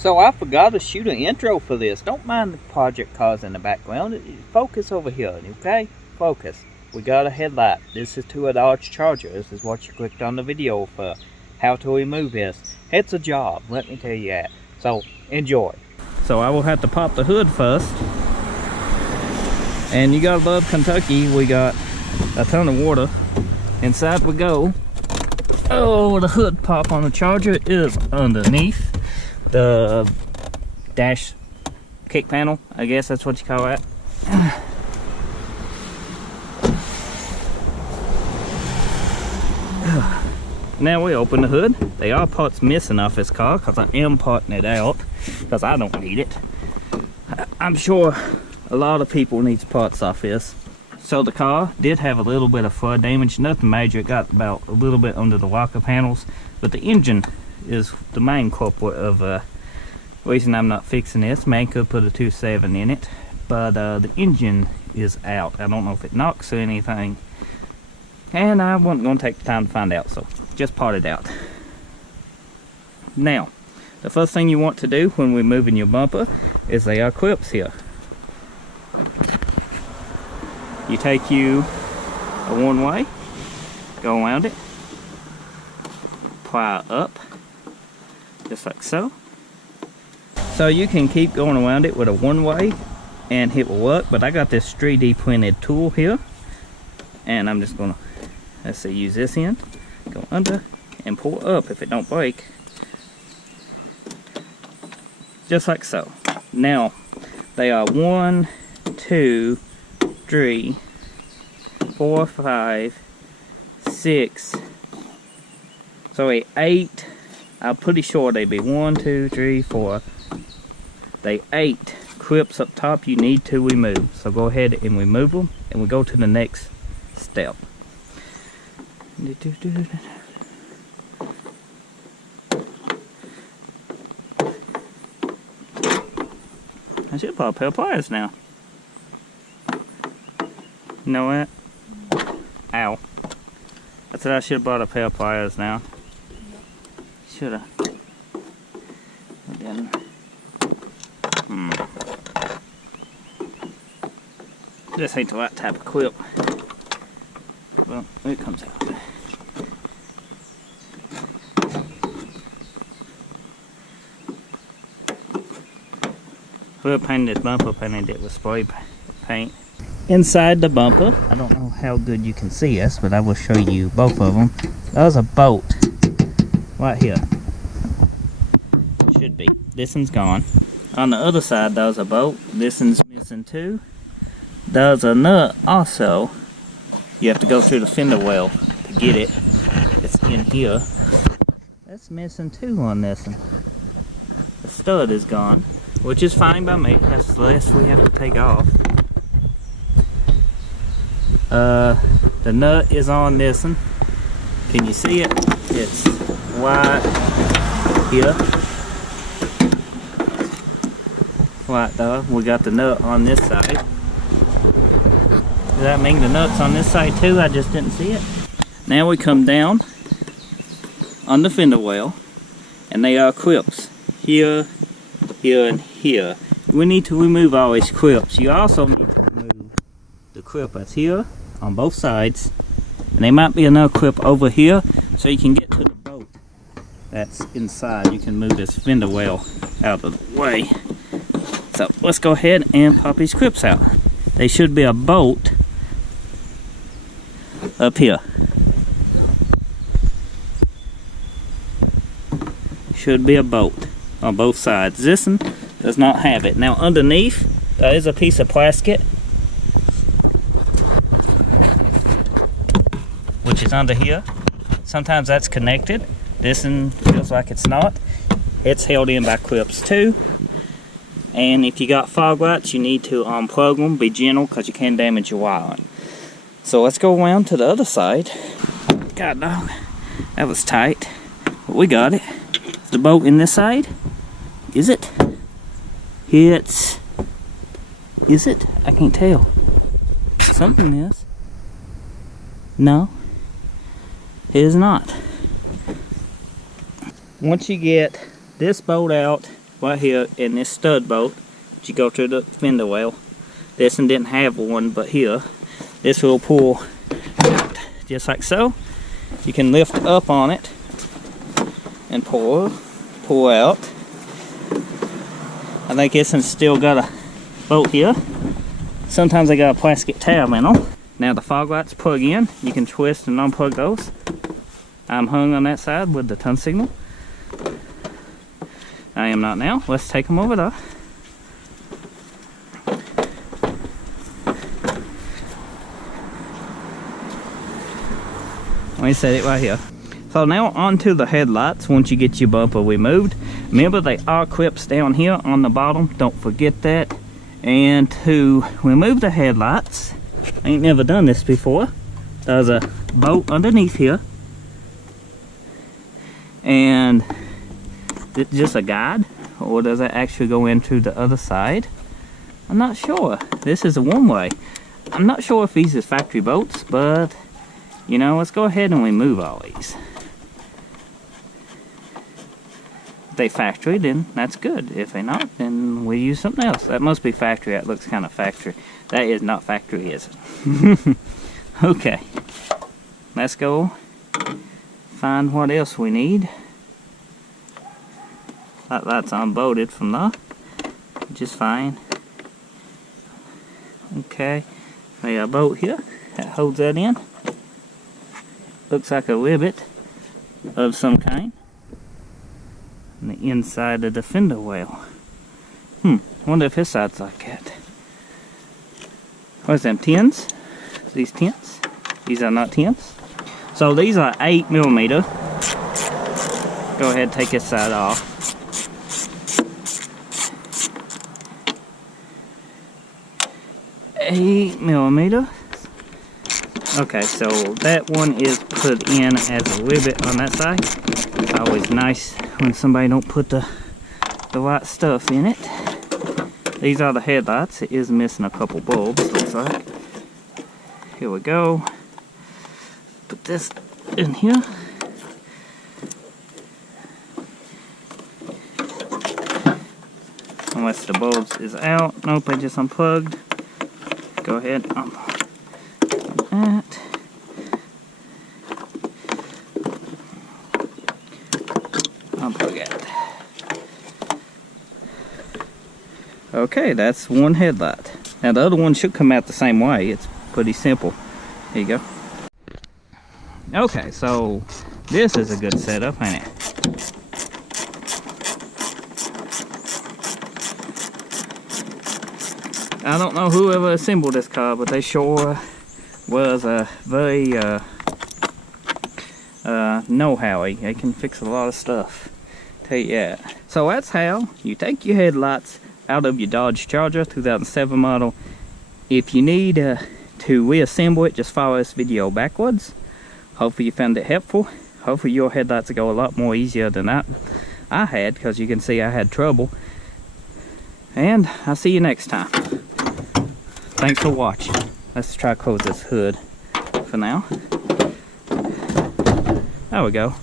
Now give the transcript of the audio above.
So I forgot to shoot an intro for this. Don't mind the project cars in the background. Focus over here, okay? Focus. We got a headlight. This is to a Dodge Charger. This is what you clicked on the video for. How to remove this. It's a job, let me tell you that. So, enjoy. So I will have to pop the hood first. And you gotta love Kentucky. We got a ton of water. Inside we go. Oh, the hood pop on the Charger is underneath the dash kick panel, I guess that's what you call that. Now we open the hood. There are parts missing off this car because I am parting it out because I don't need it. I'm sure a lot of people needs parts off this. So the car did have a little bit of flood damage, nothing major. It got about a little bit under the rocker panels, but the engine is the main culprit of reason I'm not fixing this. Man could put a 2.7 in it, but the engine is out. I don't know if it knocks or anything, and I wasn't going to take the time to find out, so just part it out. Now, the first thing you want to do when we're moving your bumper is there are clips here. You take you a one-way, go around it, pry up, just like so. So you can keep going around it with a one-way and it will work, but I got this 3D printed tool here, and I'm just gonna, let's see, use this end, go under and pull up if it don't break, just like so. Now they are 1, 2, 3, 4, 5, 6, sorry, 8. I'm pretty sure they'd be 1, 2, 3, 4. They 8 clips up top you need to remove. So go ahead and remove them, and we go to the next step. I should put a pair of pliers now. You know what? Ow. I said I should have bought a pair of pliers now. Should have. I didn't. This ain't the right type of clip. Well, it comes out. We'll paint this bumper, painted it with spray paint. Inside the bumper, I don't know how good you can see us, but I will show you both of them. There's a bolt right here. Should be. This one's gone. On the other side, there's a bolt. This one's missing too. There's a nut also. You have to go through the fender well to get it. It's in here. That's missing too on this one. The stud is gone, which is fine by me. That's less we have to take off. The nut is on this one. Can you see it? It's right here. Right there. We got the nut on this side. Does that mean the nut's on this side too? I just didn't see it. Now we come down on the fender well, and they are clips here, here, and here. We need to remove all these clips. You also need to remove the clip that's here on both sides, and there might be another clip over here, so you can get to the bolt that's inside. You can move this fender well out of the way. So let's go ahead and pop these clips out. They should be a bolt up here. Should be a bolt on both sides. This one does not have it. Now underneath there is a piece of plastic which is under here. Sometimes that's connected. This one feels like it's not. It's held in by clips too. And if you got fog lights, you need to unplug them. Be gentle because you can damage your wiring. So let's go around to the other side. God dog, that was tight. But we got it. Is the bolt in this side? Is it? Is it? I can't tell. Something is. No, it is not. Once you get this bolt out right here in this stud bolt. You go to the fender well. This one didn't have one, but here, this will pull out just like so. You can lift up on it and pull out. I think this one's still got a bolt here. Sometimes they got a plastic tab in them. Now the fog lights plug in. You can twist and unplug those. I'm hung on that side with the turn signal. I am not now. Let's take them over there. Let me set it right here. So now onto the headlights. Once you get your bumper removed, remember they are clips down here on the bottom. Don't forget that. And to remove the headlights, I ain't never done this before. There's a bolt underneath here. And it's just a guide, or does it actually go into the other side? I'm not sure. This is a one-way. I'm not sure if these is factory bolts, but you know, let's go ahead and remove all these. If they factory, then that's good. If they not, then we use something else. That must be factory. That looks kind of factory. That is not factory, is it? Okay. Let's go find what else we need. That's unbolted from there. Just fine. Okay. We got a bolt here that holds that in. Looks like a rivet of some kind. On the inside of the fender well. Wonder if this side's like that. What's them, tins? These tins? These are not tins. So these are 8mm. Go ahead and take this side off. 8mm. Okay, so that one is put in as a rivet on that side. It's always nice when somebody don't put the right stuff in it. These are the headlights. It is missing a couple bulbs, looks like. Here we go. Put this in here. Unless the bulbs is out. Nope, I just unplugged. Go ahead, unplug that. Unplug it. Okay, that's one headlight. Now the other one should come out the same way. It's pretty simple. There you go. Okay, so this is a good setup, ain't it? I don't know whoever assembled this car, but they sure was a very know-howy. They can fix a lot of stuff. Tell you that. So that's how you take your headlights out of your Dodge Charger 2007 model. If you need to reassemble it, just follow this video backwards. Hopefully you found it helpful. Hopefully your headlights will go a lot more easier than I had, because you can see I had trouble. And I'll see you next time. Thanks for watching. Let's try to close this hood for now. There we go.